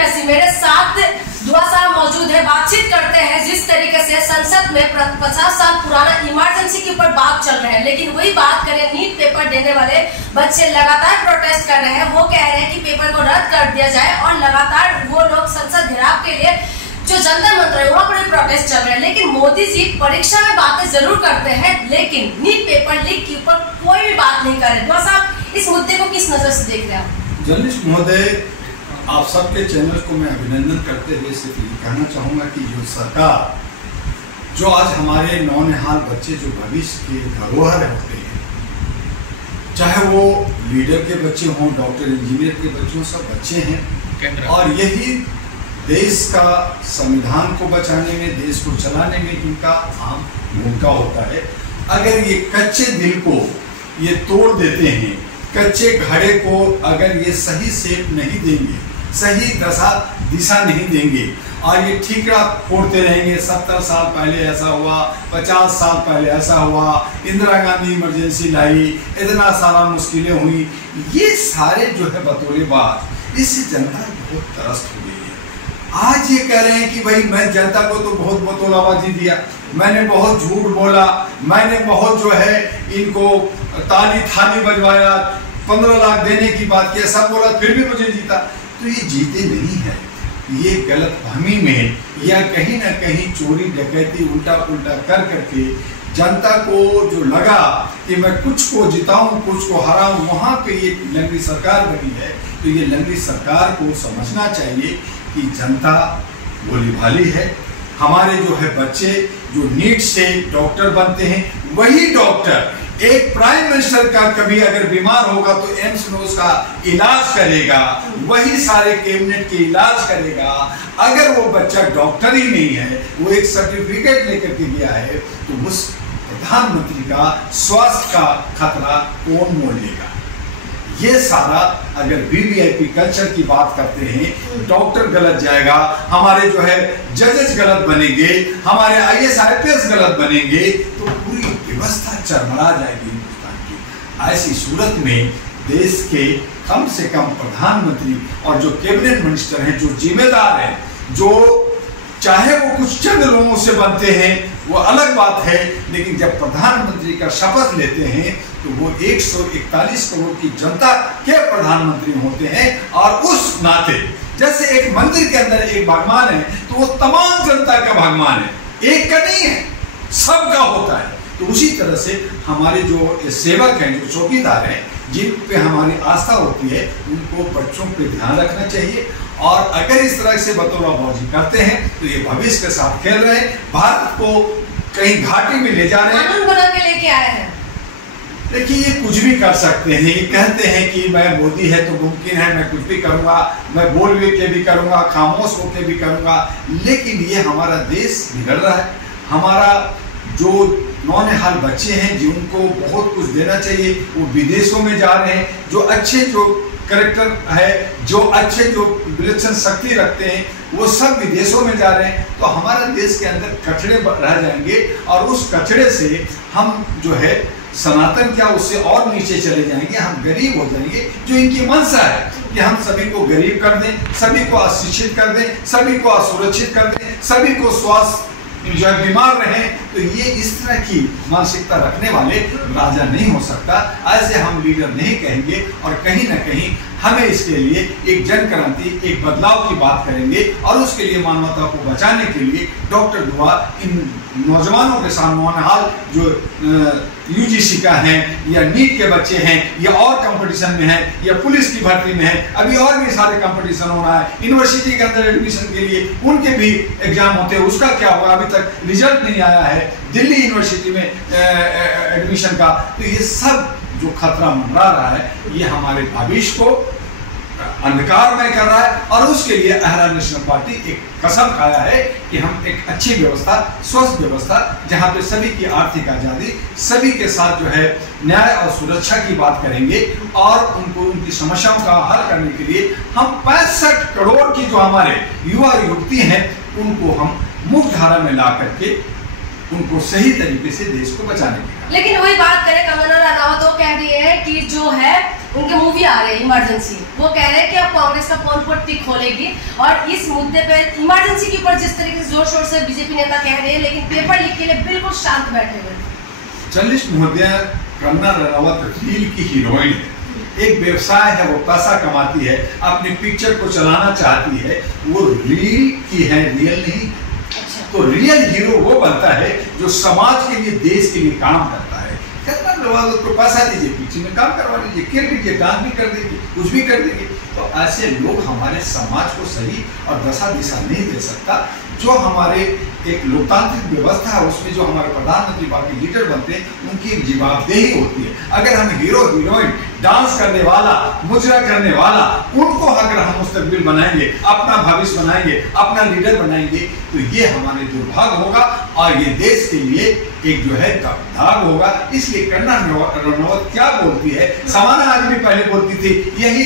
मैसी मेरे साथ दुआ साहब मौजूद है। बातचीत करते हैं जिस तरीके से संसद में 50 साल पुराना इमरजेंसी के ऊपर बात चल रहा है, लेकिन वही बात करें नीट पेपर देने वाले बच्चे लगातार प्रोटेस्ट कर रहे हैं। वो कह रहे हैं कि पेपर को रद्द कर दिया जाए और लगातार वो लोग संसद घेराव के लिए जो जंतर मंत्र है वहाँ पर प्रोटेस्ट चल रहे हैं। लेकिन मोदी जी परीक्षा में बातें जरूर करते हैं, लेकिन नीट पेपर लीक के ऊपर कोई भी बात नहीं कर रहे। दुआ साहब, इस मुद्दे को किस नजर से देख रहे हैं आप? जर्नलिस्ट महोदय, आप सबके चैनल को मैं अभिनंदन करते हुए सिर्फ ये कहना चाहूँगा कि जो सरकार जो आज हमारे नौनिहाल बच्चे जो भविष्य के धरोहर होते हैं, चाहे वो लीडर के बच्चे हों, डॉक्टर इंजीनियर के बच्चे हों, सब बच्चे हैं और यही देश का संविधान को बचाने में, देश को चलाने में इनका अहम भूमिका होता है। अगर ये कच्चे दिल को ये तोड़ देते हैं, कच्चे घड़े को अगर ये सही शेप नहीं देंगे, सही दिशा नहीं देंगे और ये ठीकरा फोड़ते रहेंगे, 70 साल पहले ऐसा हुआ, 50 साल पहले ऐसा हुआ, इंदिरा गांधी इमरजेंसी लाई, इतना सारा मुश्किलें हुई, ये सारे जो है बतौलेबाज, इससे जनता बहुत त्रस्त हो गई है। आज ये कह रहे हैं कि भाई मैं जनता को तो बहुत बतौलाबाजी दिया, मैंने बहुत झूठ बोला, मैंने बहुत जो है इनको ताली थाली बजवाया, 15 लाख देने की बात किया, सब बोला, फिर भी मुझे जीता। तो ये जीते नहीं है, ये गलतफहमी में या कहीं ना कहीं चोरी डकैती उल्टा पुल्टा कर करके जनता को जो लगा कि मैं कुछ को जिताऊं कुछ को हराऊं, वहां पे ये लंगड़ी सरकार बनी है। तो ये लंगड़ी सरकार को समझना चाहिए कि जनता भोली भाली है। हमारे जो है बच्चे जो नीट से डॉक्टर बनते हैं, वही डॉक्टर एक प्राइम मिनिस्टर का कभी अगर बीमार होगा तो एम्स में उसका इलाज करेगा, वही सारे कैबिनेट के इलाज करेगा। अगर वो बच्चा डॉक्टर ही नहीं है, वो एक सर्टिफिकेट लेकर के गया है, तो उस प्रधानमंत्री का स्वास्थ्य का खतरा कौन मोल लेगा? ये सारा अगर वीवीआईपी कल्चर की बात करते हैं, डॉक्टर गलत जाएगा, हमारे जो है जजेस गलत बनेंगे, हमारे आईएएस आईपीएस गलत बनेंगे, तो पूरी व्यवस्था चरमरा जाएगी हिंदुस्तान की। ऐसी सूरत में देश के कम से कम प्रधानमंत्री और जो कैबिनेट मिनिस्टर हैं, जो जिम्मेदार हैं, जो चाहे वो कुछ चंद लोगों से बनते हैं वो अलग बात है, लेकिन जब प्रधानमंत्री का शपथ लेते हैं तो वो 141 करोड़ की जनता के प्रधानमंत्री होते हैं। और उस नाते जैसे एक मंदिर के अंदर एक भगवान है तो वो तमाम जनता का भगवान है, एक का नहीं है, सबका होता है। तो उसी तरह से हमारे जो सेवक हैं, जो चौकीदार हैं, जिन पे हमारी आस्था होती है, उनको बच्चों पे ध्यान रखना चाहिए। और अगर इस तरह से बतौलाबाजी करते हैं तो ये भविष्य के साथ खेल रहे हैं, भारत को कहीं घाटे में ले जा रहे हैं। कानून बना के लेके आए हैं। देखिए, ये कुछ भी कर सकते हैं, ये कहते हैं कि मैं मोदी है तो मुमकिन है मैं कुछ भी करूंगा, मैं बोल के भी करूंगा, खामोश होकर भी करूंगा, लेकिन ये हमारा देश बिगड़ रहा है। हमारा जो नौनिहाल बच्चे हैं जिनको बहुत कुछ देना चाहिए, वो विदेशों में जा रहे हैं। जो अच्छे जो कैरेक्टर है, जो अच्छे जो विलक्षण शक्ति रखते हैं, वो सब विदेशों में जा रहे हैं। तो हमारा देश के अंदर कचड़े रह जाएंगे और उस कचड़े से हम जो है सनातन क्या उससे और नीचे चले जाएंगे, हम गरीब हो जाएंगे। जो इनकी मंशा है कि हम सभी को गरीब कर दें, सभी को अशिक्षित कर दें, सभी को असुरक्षित कर दें, सभी को स्वास्थ्य जो है बीमार रहे, तो ये इस तरह की मानसिकता रखने वाले राजा नहीं हो सकता। ऐसे हम लीडर नहीं कहेंगे और कहीं ना कहीं हमें इसके लिए एक जन क्रांति, एक बदलाव की बात करेंगे और उसके लिए मानवता को बचाने के लिए डॉक्टर दुआ इन नौजवानों के साथ, नौनिहाल जो यूजीसी का हैं या नीट के बच्चे हैं या और कंपटीशन में हैं या पुलिस की भर्ती में है, अभी और भी सारे कंपटीशन हो रहा है, यूनिवर्सिटी के अंदर एडमिशन के लिए उनके भी एग्जाम होते हैं, उसका क्या होगा? अभी तक रिजल्ट नहीं आया है दिल्ली यूनिवर्सिटी में एडमिशन का। तो ये सब जो खतरा मंडरा रहा है, ये हमारे भविष्य को अंधकारमय कर रहा है और उसके लिए अहरा नेशनल पार्टी एक कसम खाया है कि हम एक अच्छी व्यवस्था, स्वस्थ व्यवस्था, जहां पे सभी की आर्थिक आज़ादी, सभी के साथ जो है न्याय और सुरक्षा की बात करेंगे और उनको उनकी समस्याओं का हल करने के लिए हम 65 करोड़ की जो हमारे युवा युवती हैं, उनको हम मुख्य धारा में ला करके उनको सही तरीके से देश को बचाने की। लेकिन वही बात करें, कंगना रनावत तो कह रही है कि जो है उनके मूवी आ रहे हैं इमरजेंसी, वो कह रहे हैं कि अब कांग्रेस का पोल टिक खोलेगी। और इस मुद्दे पे इमरजेंसी के ऊपर जिस तरीके से जोर शोर से बीजेपी नेता कह रहे हैं, लेकिन पेपर लीक के लिए बिल्कुल शांत बैठे हुए। जलिश महोदया कंगना रनावत रील की हीरोइन है, एक व्यवसाय है, वो पैसा कमाती है, अपनी पिक्चर को चलाना चाहती है, वो रील की है, रियल नहीं। तो रियल हीरो वो बनता है जो समाज के लिए, देश के लिए काम करता है। कंगना रनावत को पैसा दीजिए, पिक्चर में काम करवा लीजिए, खेल लीजिए, डांस भी कर दीजिए, कुछ भी कर दीजिए। तो ऐसे लोग हमारे समाज को सही और दशा दिशा नहीं दे सकता। जो हमारे एक लोकतांत्रिक व्यवस्था है, उसमें जो हमारे प्रधानमंत्री बाकी लीडर बनते हैं, उनकी एक जवाबदेही होती है। अगर हम हीरो हीरोइन, डांस करने वाला, मुजरा करने वाला, उनको अगर हम मुस्तकबिल बनाएंगे, अपना भविष्य बनाएंगे, अपना लीडर बनाएंगे, तो ये हमारे दुर्भाग्य होगा और ये देश के लिए एक जो है दाग होगा। इसलिए कंगना रनावत क्या बोलती है, समाना आदमी पहले बोलती थी, यही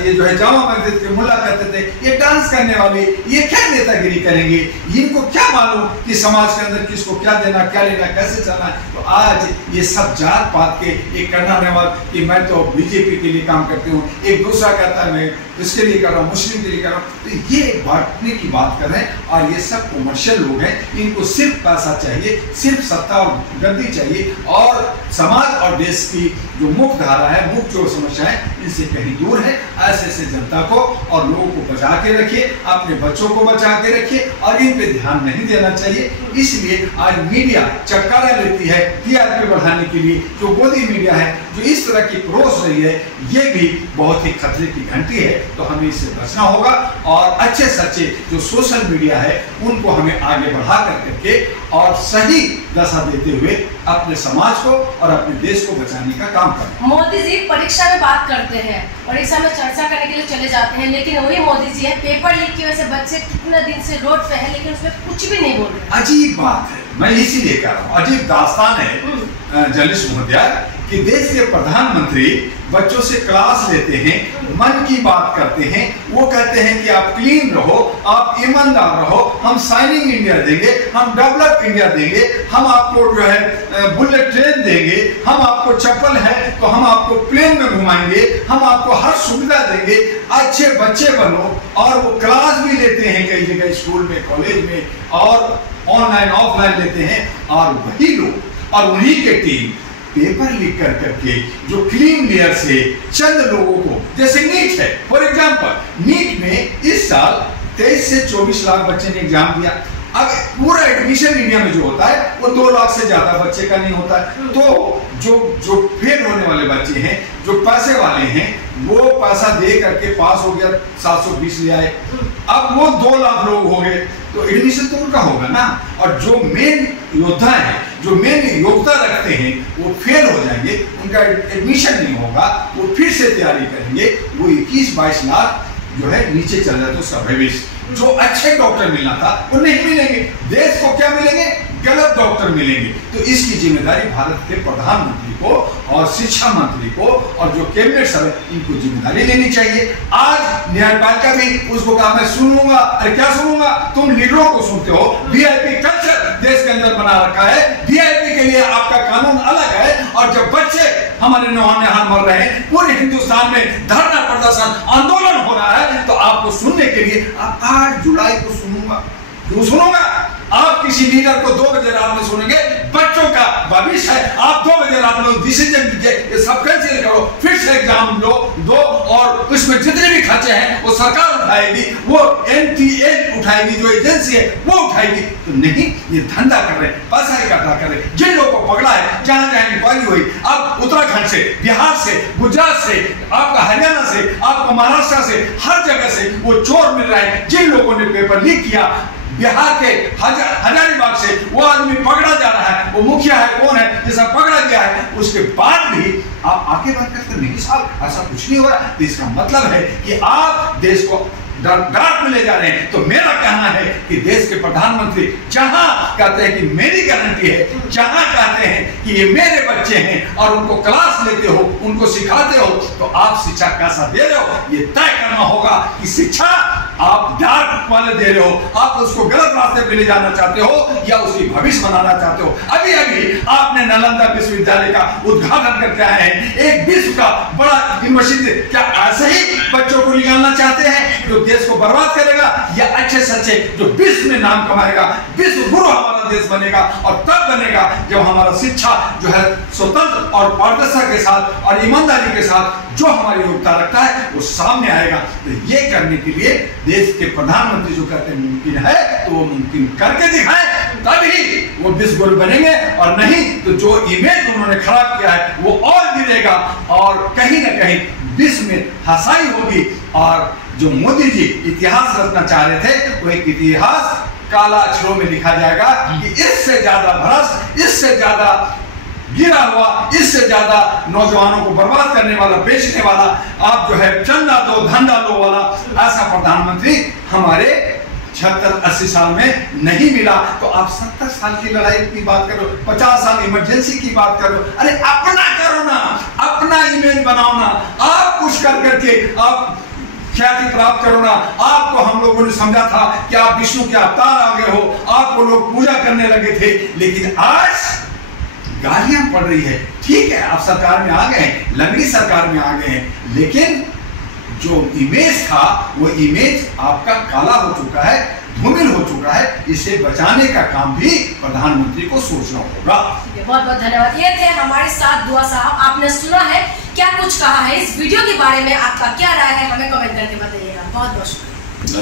ये जो है जामा मस्जिद के मुल्ला करते थे, ये डांस करने वाले, ये क्या नेतागिरी करेंगे, इनको क्या मालूम कि समाज के अंदर किसको क्या देना, क्या लेना, कैसे चलना है। तो आज ये सब जात पात के, एक कंगना रनावत कि मैं तो बीजेपी के लिए काम करती हूँ, एक दूसरा कहता है मैं इसके लिए कर रहा हूँ, मुस्लिम के लिए कर रहा हूँ। तो ये बांटने की बात कर रहे हैं और ये सब कमर्शियल लोग हैं, इनको सिर्फ पैसा चाहिए, सिर्फ सत्ता और गद्दी चाहिए और समाज और देश की जो मुख्य धारा है, मुख्य जो समस्या है, इनसे कहीं दूर है। ऐसे जनता को और लोगों को बचा के रखिए, अपने बच्चों को बचा के रखिए और इन पे ध्यान नहीं देना चाहिए। इसलिए आज मीडिया चटकारा लेती है टीआरपी बढ़ाने के लिए। जो मोदी मीडिया है, जो इस तरह की परोस रही है, ये भी बहुत ही खतरे की घंटी है। तो हमें इससे बचना होगा और अच्छे सच्चे जो सोशल मीडिया है, उनको हमें आगे बढ़ा करके और सही दशा देते हुए अपने समाज को और अपने देश को बचाने का काम करें। मोदी जी परीक्षा में बात करते हैं, परीक्षा में चर्चा करने के लिए चले जाते हैं, लेकिन वही मोदी जी है पेपर लीक की वजह से बच्चे कितने दिन से रोड पे है, लेकिन उसमें कुछ भी नहीं बोल रहे। अजीब बात है, मैं इसीलिए कह रहा हूँ, अजीब दास्तान है जलिश महोदया कि देश के प्रधानमंत्री बच्चों से क्लास लेते हैं, मन की बात करते हैं, वो कहते हैं कि आप क्लीन रहो, आप ईमानदार रहो, हम शाइनिंग इंडिया देंगे, हम डेवलप इंडिया देंगे, हम आपको जो है बुलेट ट्रेन देंगे, हम आपको चप्पल है तो हम आपको प्लेन में घुमाएंगे, हम आपको हर सुविधा देंगे, अच्छे बच्चे बनो। और वो क्लास भी लेते हैं कई जगह, स्कूल में, कॉलेज में, और ऑनलाइन ऑफलाइन लेते हैं। और वही लोग और उन्हीं के टीम पेपर लीक कर करके जो क्लीन लेयर से चंद लोगों को, जैसे नीट है फॉर एग्जांपल, नीट में इस साल 23 से 24 लाख बच्चे ने एग्जाम दिया। अब पूरा एडमिशन इंडिया में जो होता है वो 2 लाख से ज्यादा बच्चे का नहीं होता है। तो जो फेल होने वाले बच्चे हैं, जो पैसे वाले हैं, वो पैसा दे करके पास हो गया, 720 ले आए, अब वो 2 लाख लोग हो गए, तो एडमिशन तो उनका होगा ना। और जो मेन योद्धा है, जो मेन योग्यता रखते हैं, वो फेल हो जाएंगे, उनका एडमिशन नहीं होगा, वो फिर से तैयारी करेंगे, वो 21-22 लाख जो है नीचे चल जाता है उसका भविष्य। जो अच्छे डॉक्टर मिलना था वो नहीं मिलेंगे, देश को क्या मिलेंगे, गलत डॉक्टर मिलेंगे। तो इसकी जिम्मेदारी भारत के प्रधानमंत्री को और शिक्षा मंत्री को और जो कैबिनेट सब है, इनको जिम्मेदारी लेनी चाहिए। आज न्यायपालिका भी उसको कहा मैं सुनूंगा, अरे क्या सुनूंगा, तुम लीडरों को सुनते हो। वीआईपी कल्चर देश के अंदर बना रखा है, वीआईपी के लिए आपका कानून अलग है। और जब बच्चे हमारे नौजवान मर रहे हैं, पूरे हिंदुस्तान में धरना प्रदर्शन आंदोलन हो रहा है, तो आपको सुनने के लिए आप 8 जुलाई को सुनूंगा, क्यों सुनूंगा? आप किसी लीडर को 2 बजे रात में सुनेंगे, बच्चों का भविष्य है। आप 2 बजे रात में डिसीजन लीजिए, सब कैंसिल करो, फिर से एग्जाम दो और उसमें जितने भी खर्चे हैं वो सरकार उठाएगी, वो NTA उठाएगी, जो एजेंसी है वो उठाएगी। तो नहीं, ये धंधा कर रहे हैं, पैसा इकट्ठा कर रहे हैं। जिन लोगों को पकड़ा है, जहां जहां इंक्वायरी हुई, अब उत्तराखंड से, बिहार से, गुजरात से, आपका हरियाणा से, आपको महाराष्ट्र से, हर जगह से वो चोर मिल रहा है। जिन लोगों ने पेपर लीक किया, बिहार के हजारीबाग से वो आदमी पकड़ा जा रहा है, वो मुखिया है, कौन है, जैसा पकड़ा गया है, उसके बाद भी आप आके बात करते नहीं साहब, ऐसा कुछ नहीं हो रहा। तो इसका मतलब है कि आप देश को डार्क में ले जा रहे हैं। तो मेरा कहना है कि देश के प्रधानमंत्री जहां कहते हैं कि मेरी गारंटी है, जहां कहते हैं कि ये मेरे बच्चे हैं और उनको क्लास लेते हो, उनको सिखाते हो, तो आप शिक्षा कैसा दे रहे हो, ये तय करना होगा कि शिक्षा आप डार्क वाले दे रहे हो, आप उसको गलत रास्ते पे ले जाना चाहते हो या उसकी भविष्य बनाना चाहते हो। अभी अभी आपने नालंदा विश्वविद्यालय का उद्घाटन करके आए हैं, एक विश्व का बड़ा यूनिवर्सिटी। क्या ऐसे ही बच्चों को निकालना चाहते हैं जो देश को बर्बाद करेगा, या अच्छे सच्चे जो विश्व में नाम कमाएगा, विश्व गुरु हमारा देश बनेगा? और तब बनेगा जब हमारा शिक्षा जो है स्वतंत्र और पारदर्शिता के साथ और ईमानदारी के साथ जो हमारी योग्यता रखता है वो सामने आएगा। तो ये करने के लिए देश के प्रधानमंत्री जो कहते हैं मुमकिन है, तो वो मुमकिन करके दिखाएं, तभी वो विश्व गुरु बनेंगे। और नहीं तो जो इमेज उन्होंने खराब किया है वो और गिरेगा और कहीं ना कहीं विश्व में हंसाई होगी। और जो मोदी जी इतिहास रचना चाह रहे थे, वो एक इतिहास काला अक्षरों में लिखा जाएगा कि इससे ज्यादा भ्रष्ट, इससे ज्यादा गिरा हुआ, इससे ज्यादा नौजवानों को बर्बाद करने वाला, बेचने वाला, आप जो है चंदा दो धंधा दो वाला, ऐसा प्रधानमंत्री हमारे 76-80 साल में नहीं मिला। तो आप 70 साल की लड़ाई की बात करो, 50 साल इमरजेंसी की बात करो। अरे अपना करो ना, अपना इमेज बनाओ ना, आप कुछ कर करके आप ख्याति प्राप्त करो ना। आपको हम लोगों ने समझा था कि आप विष्णु के अवतार आ गए हो, आपको लोग पूजा करने लगे थे, लेकिन आज गालियां पड़ रही है। ठीक है, आप सरकार में आ गए हैं, लंगड़ी सरकार में आ गए हैं, लेकिन जो इमेज था वो इमेज आपका काला हो चुका है, धूमिल हो चुका है। इसे बचाने का काम भी प्रधानमंत्री को सोचना होगा। बहुत बहुत धन्यवाद। ये थे हमारे साथ दुआ साहब। आपने सुना है क्या कुछ कहा है, इस वीडियो के बारे में आपका क्या राय है, हमें कमेंट करके बताइएगा। बहुत बहुत शुक्रिया।